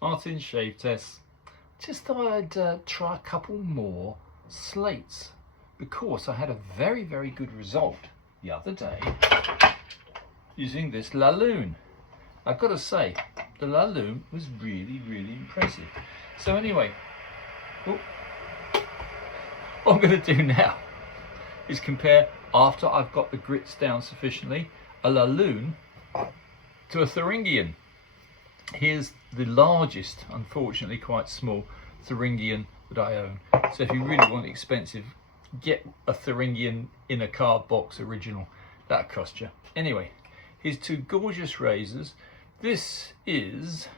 Martin shave tests. Just thought I'd try a couple more slates because I had a very, very good result the other day using this Laloon. I've got to say, the Laloon was really, really impressive. So anyway, what I'm going to do now is compare, after I've got the grits down sufficiently, a Laloon to a Thuringian. Here's the largest, unfortunately quite small, Thuringian that I own. So if you really want expensive, get a Thuringian in a card box original. That'll cost you. Anyway, here's two gorgeous razors. This is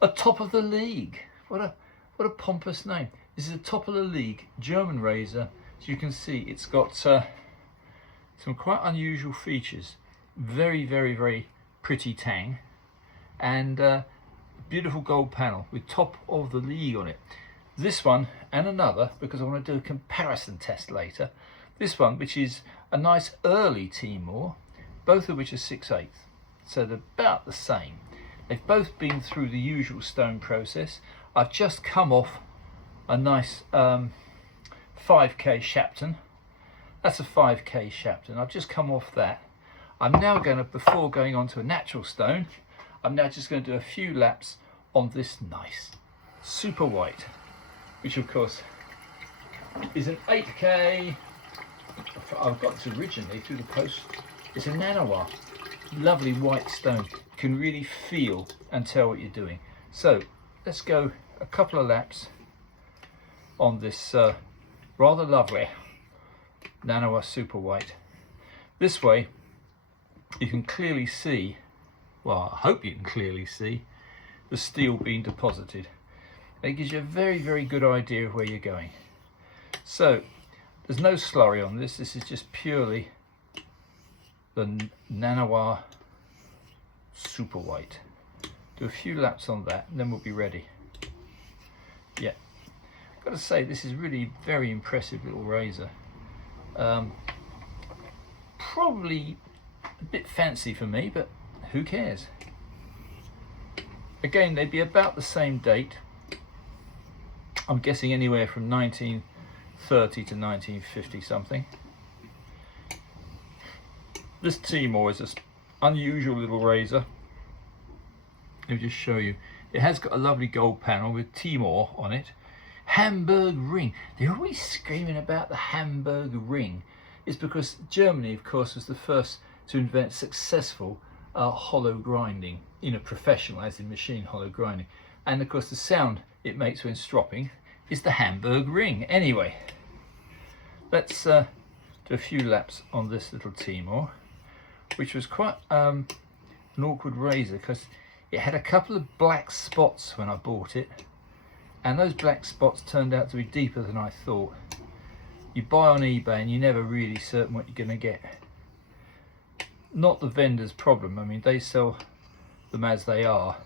a top of the league. What a pompous name. This is a top of the league German razor. As you can see, it's got some quite unusual features. Very, very, very pretty tang. And beautiful gold panel with top of the league on it. This one and another, because I want to do a comparison test later. This one, which is a nice early Timor, both of which are 6/8, so they're about the same. They've both been through the usual stone process. I've just come off a nice 5K Shapton. That's a 5K Shapton. I've just come off that. I'm now going to, before going on to a natural stone, I'm now just going to do a few laps on this nice super white, which of course is an 8K. I've got this originally through the post. It's a Nanoir, lovely white stone. You can really feel and tell what you're doing. So let's go a couple of laps on this rather lovely Nanoir super white. This way you can clearly see, well, I hope you can clearly see the steel being deposited. It gives you a very, very good idea of where you're going. So there's no slurry on this. This is just purely the Nanoir super white. Do a few laps on that and then we'll be ready. Yeah, I've got to say, this is really very impressive little razor. Probably a bit fancy for me, but who cares? Again, they'd be about the same date. I'm guessing anywhere from 1930 to 1950 something. This Timor is an unusual little razor. Let me just show you. It has got a lovely gold panel with Timor on it. Hamburg ring. They're always screaming about the Hamburg ring. It's because Germany, of course, was the first to invent successful hollow grinding, professional, as in machine hollow grinding. And of course the sound it makes when stropping is the Hamburg ring. Anyway, let's do a few laps on this little Timor, which was quite an awkward razor because it had a couple of black spots when I bought it, and those black spots turned out to be deeper than I thought. You buy on eBay and you're never really certain what you're going to get. Not the vendor's problem. I mean, they sell them as they are.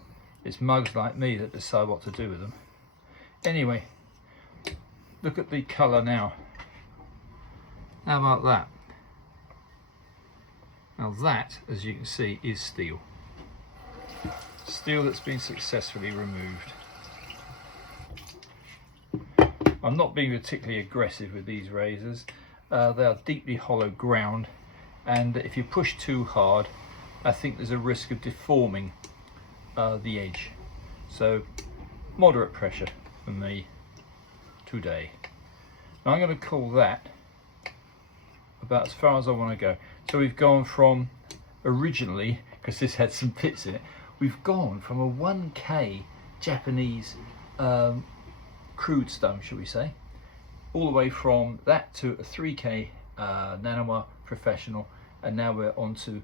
It's mugs like me that decide what to do with them. Anyway, look at the colour now. How about that? Now that, as you can see, is steel. Steel that's been successfully removed. I'm not being particularly aggressive with these razors. They are deeply hollow ground, and if you push too hard, I think there's a risk of deforming the edge. So moderate pressure for me today. Now I'm going to call that about as far as I want to go. So we've gone from, originally, because this had some bits in it, we've gone from a 1K Japanese crude stone, shall we say, all the way from that to a 3K Nanoir professional, and now we're on to,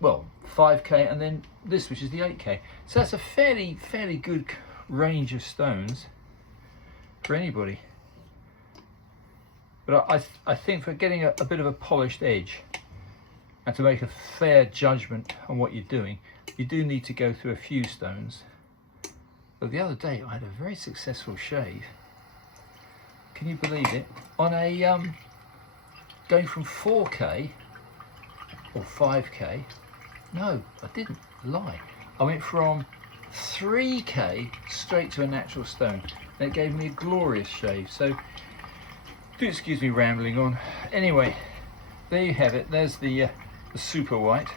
well, 5K, and then this, which is the 8K. So that's a fairly good range of stones for anybody. But I think for getting a bit of a polished edge and to make a fair judgment on what you're doing, you do need to go through a few stones. But the other day I had a very successful shave. Can you believe it? On a going from 4K or 5K. No, I didn't lie. I went from 3K straight to a natural stone. And it gave me a glorious shave. So do excuse me rambling on. Anyway, there you have it. There's the super white.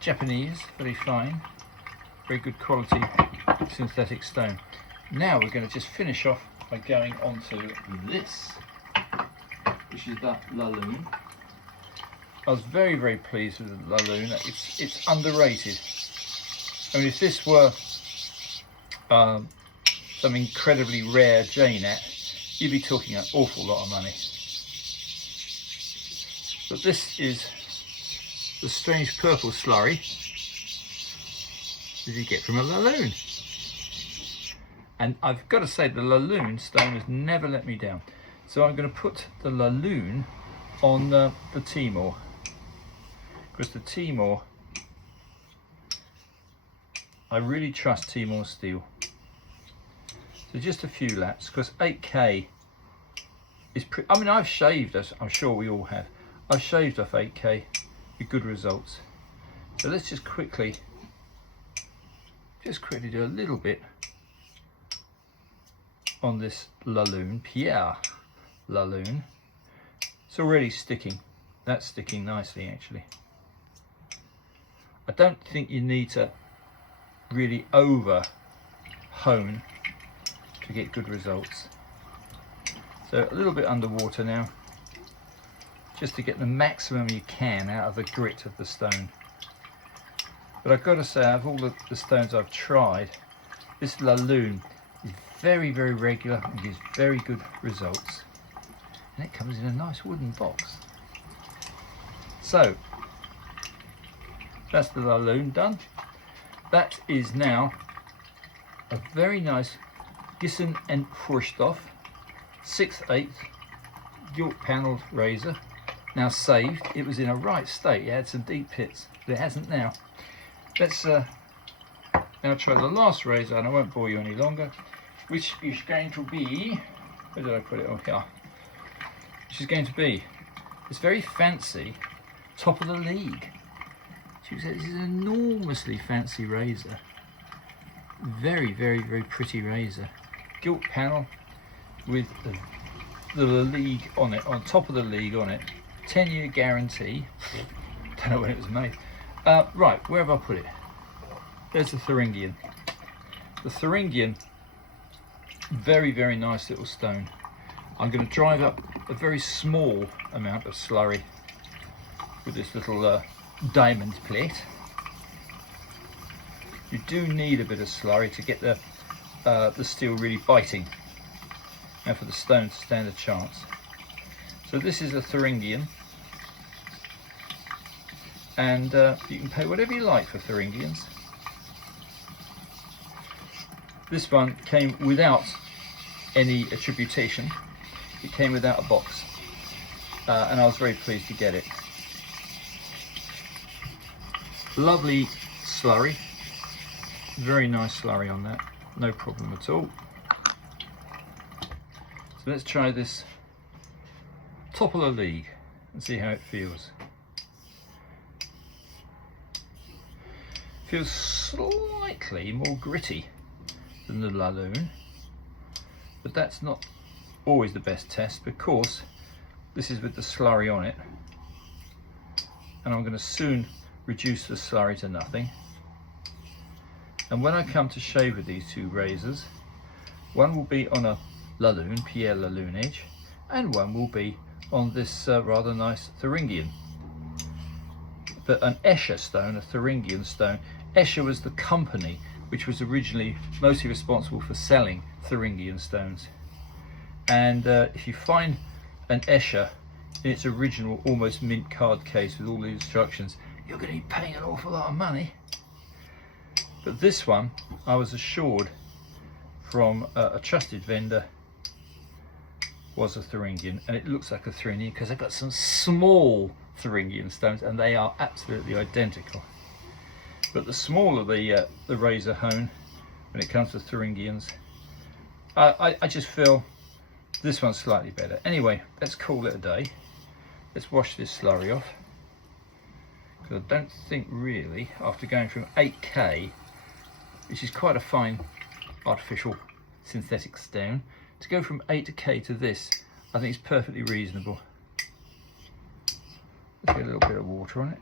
Japanese, very fine. Very good quality synthetic stone. Now we're going to just finish off by going on to this, which is the Laloon. I was very, very pleased with the Laloon. It's underrated. I mean, if this were some incredibly rare JNAT, you'd be talking an awful lot of money. But this is the strange purple slurry that you get from a Laloon. And I've got to say, the Laloon stone has never let me down. So I'm going to put the Laloon on the Timor. Because the Timor, I really trust Timor steel. So just a few laps, because 8K is pretty, I mean, I've shaved, as I'm sure we all have. I've shaved off 8K with good results. So let's just quickly do a little bit on this Laloon, Pierre Laloon. It's already sticking. That's sticking nicely, actually. I don't think you need to really over hone to get good results. So a little bit underwater now, just to get the maximum you can out of the grit of the stone. But I've got to say, out of all the stones I've tried, this Laloon is very, very regular and gives very good results. And it comes in a nice wooden box. So that's the Laloon done. That is now a very nice Gissen and Furstoff 6/8 gilt panelled razor. Now saved. It was in a right state. It had some deep pits, but it hasn't now. Let's now try the last razor, and I won't bore you any longer, which is going to be, where did I put it? Oh, here. Which is going to be this very fancy top of the league. This is an enormously fancy razor. Very, very, very pretty razor. Gilt panel with the league on it, on top of the league on it. 10-year guarantee. Don't know when it was made. Right, where have I put it? There's the Thuringian. The Thuringian, very, very nice little stone. I'm going to drive up a very small amount of slurry with this little diamond plate. You do need a bit of slurry to get the steel really biting and for the stone to stand a chance. So this is a Thuringian, and you can pay whatever you like for Thuringians. This one came without any attribution. It came without a box, and I was very pleased to get it. Lovely slurry, very nice slurry on that, no problem at all. So let's try this top of the league and see how it feels. Feels slightly more gritty than the Laloon, but that's not always the best test, because this is with the slurry on it, and I'm going to soon reduce the slurry to nothing. And when I come to shave with these two razors, one will be on a Laloon, Pierre Laloon edge, and one will be on this rather nice Thuringian. But an Escher stone, a Thuringian stone. Escher was the company which was originally mostly responsible for selling Thuringian stones. And if you find an Escher in its original almost mint card case with all the instructions, you're going to be paying an awful lot of money. But this one, I was assured from a trusted vendor, was a Thuringian, and it looks like a Thuringian because I've got some small Thuringian stones and they are absolutely identical. But the smaller the razor hone when it comes to Thuringians, I just feel this one's slightly better. Anyway, let's call it a day. Let's wash this slurry off, because I don't think really, after going from 8K which is quite a fine artificial synthetic stone. To go from 8K to this, I think it's perfectly reasonable. Let's get a little bit of water on it.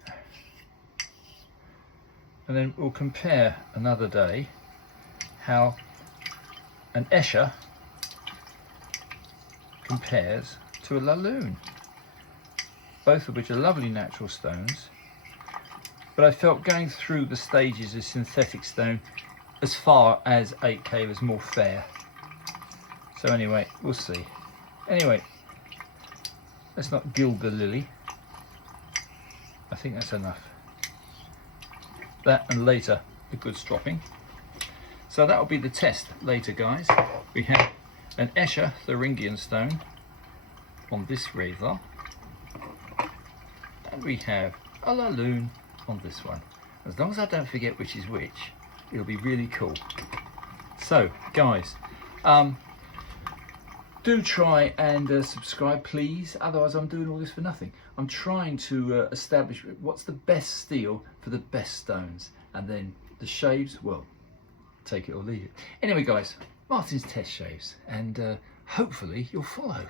And then we'll compare another day how an Escher compares to a Laloon, both of which are lovely natural stones, but I felt going through the stages of synthetic stone as far as 8K was more fair. So anyway, we'll see. Anyway, let's not gild the lily. I think that's enough. That and later a good stropping. So that'll be the test later, guys. We have an Escher Thuringian stone on this razor, and we have a Laloon on this one. As long as I don't forget which is which, it'll be really cool. So guys, do try and subscribe, please. Otherwise I'm doing all this for nothing. I'm trying to establish what's the best steel for the best stones, and then the shaves, well, take it or leave it. Anyway guys, Martin's Test Shaves, and hopefully you'll follow.